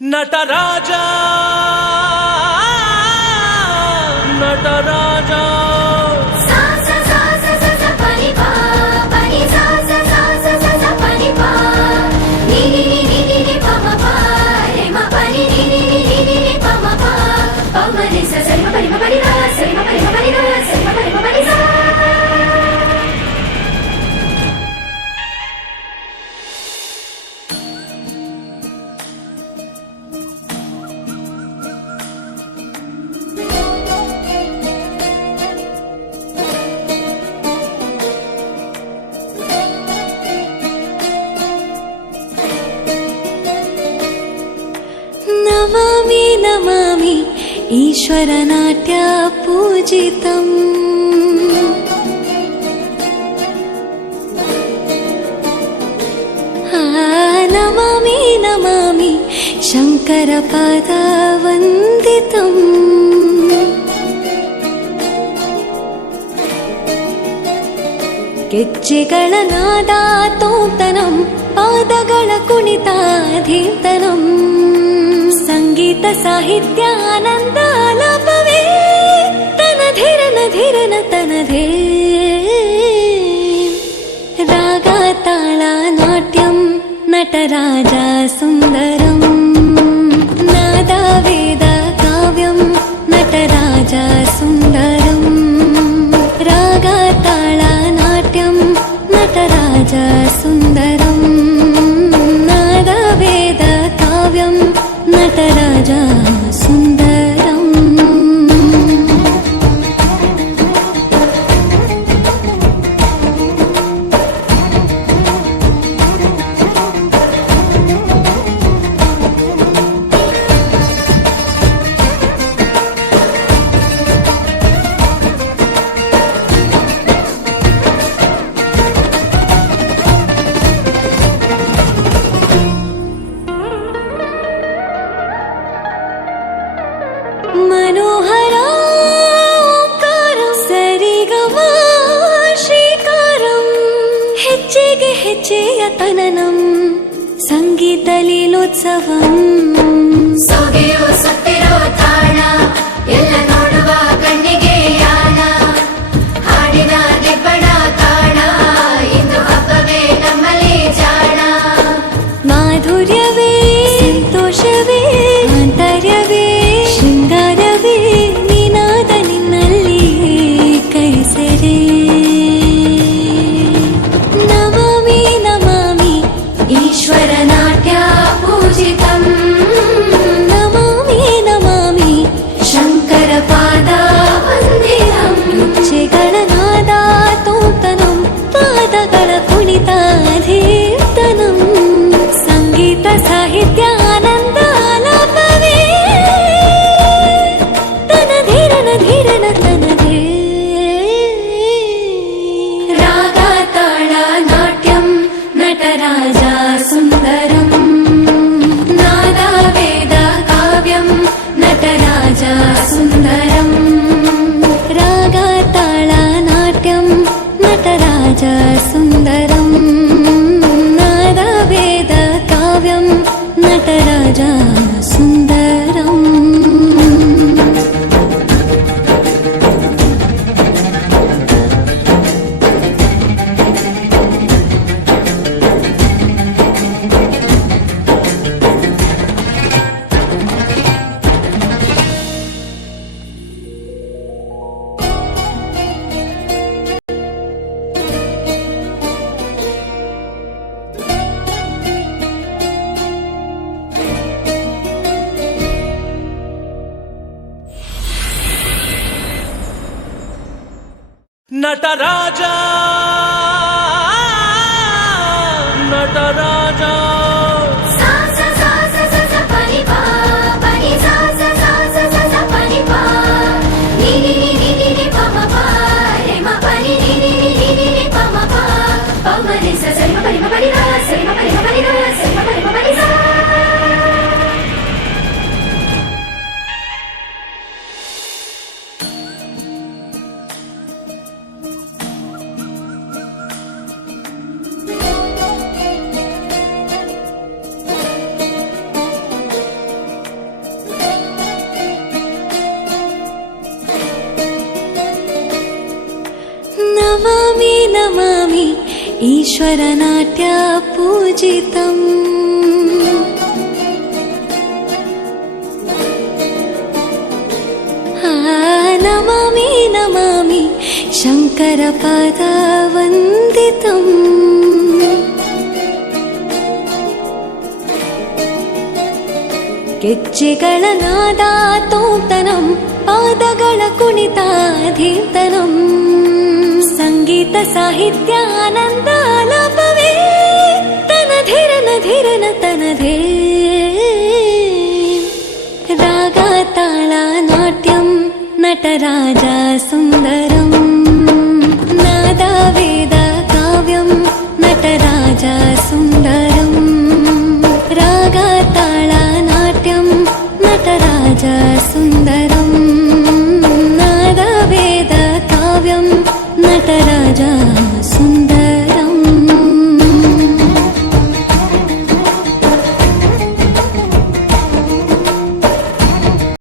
నటరాజా నటరాజా नमामि नमामि ईश्वरनाट्य पूजितम् नमामि नमामि शङ्करपादवन्दितम् ಗೆಜ್ಜೆಗಳ ನಾದ ತೋಂತನಂ ಪಾದಗಳ ಕುಣಿತಾಧೀಂತನಂ ಸಂಗೀತ ಸಾಹಿತ್ಯ ಆನಂದ ಆಲಾಪವೇ ತನಧಿರನ ಧಿರನ ತನಧೇ ರಾಗ ತಾಳ ನಾಟ್ಯಂ ನಟರಾಜ ಸುಂದರಂ ನಾದ ವೇದ ಕಾವ್ಯಂ ನಟರಾಜ ಸುಂದರಂ ರಾಗ ತಾಳ ನಾಟ್ಯಂ ನಟರಾಜ ಸುಂದರಂ ನಾದ ವೇದ ಕಾವ್ಯಂ ನಟರಾಜ ಸುಂದರಂ मनोहरा ओंकारं सरिगम ಶ್ರೀಕಾರಂ ಹೆಜ್ಜೆಗೆ ಹೆಜ್ಜೆಯ ತನನಂ ಸಂಗೀತ ಲೀಲೋತ್ಸವಂ ಸೊಗೆಯೋ ಸುತ್ತಿರೋ ತಾಣ ಎಲ್ಲ ನೋಡುವ ಕಣ್ಣಿಗೆ ಯಾನ ಹಾಡಿನ ದಿಬ್ಬಣ ತಾಣ ಇಂದು ಹಬ್ಬವೇ ನಮ್ಮಲ್ಲಿ ಜಾಣ ಮಾಧುರ್ಯವೇ ಸಂತೋಷವೇ ಆಂತರ್ಯವೇ ಶೃಂಗಾರವೇ ನಿನಾದ ನಿನ್ನಲ್ಲಿ ಕೈಸೆರೆ ನಮಾಮಿ ನಮಾಮಿ ಈಶ್ವರ ನಾಟ್ಯ ಪೂಜಿತಂ ನಮಾಮಿ ನಮಾಮಿ ಶಂಕರ ಪಾದ ವಂದಿತಂ ಗೆಜ್ಜೆಗಳ ನಾದ ತೋಂತನಂ ಪಾದಗಳ ಕುಣಿತಾಧೀರ್ತನಂ ಸಂಗೀತ ಸಾಹಿತ್ಯ ಆನಂದ ಆಲಾಪವೇ ತನಧಿರನ ಧಿರನ ತನಧೇ ರಾಗ ತಾಳ ನಾಟ್ಯಂ ನಟರಾಜ ಸುಂದರಂ ನಾದ ವೇದ ಕಾವ್ಯಂ ನಟರಾಜ ಸುಂದರಂ ರಾಗ ತಾಳ ನಾಟ್ಯಂ ನಟರಾಜ ಸುಂದರಂ ನಾದ ವೇದ ಕಾವ್ಯಂ ನಟರಾಜ ಸುಂದರಂ నటరాజా నటరాజా ईश्वरनाट्य पूजितम् नमामि नमामि शङ्करपादवन्दितम् ಗೆಜ್ಜೆಗಳ ನಾದ ತೋಂತನಂ ಪಾದಗಳ ಕುಣಿತಾಧೀರ್ತನಂ ಸಂಗೀತ ಸಾಹಿತ್ಯ ಆನಂದ ಆಲಾಪವೇ ತನಧಿರನ ಧಿರನ ತನಧೇ ರಾಗ ತಾಳ ನಾಟ್ಯಂ ನಟರಾಜ ಸುಂದರಂ ನಾದ ವೇದ ಕಾವ್ಯಂ ನಟರಾಜ ಸುಂದರಂ ರಾಗ ತಾಳ ನಾಟ್ಯಂ ನಟರಾಜ ಸುಂದರ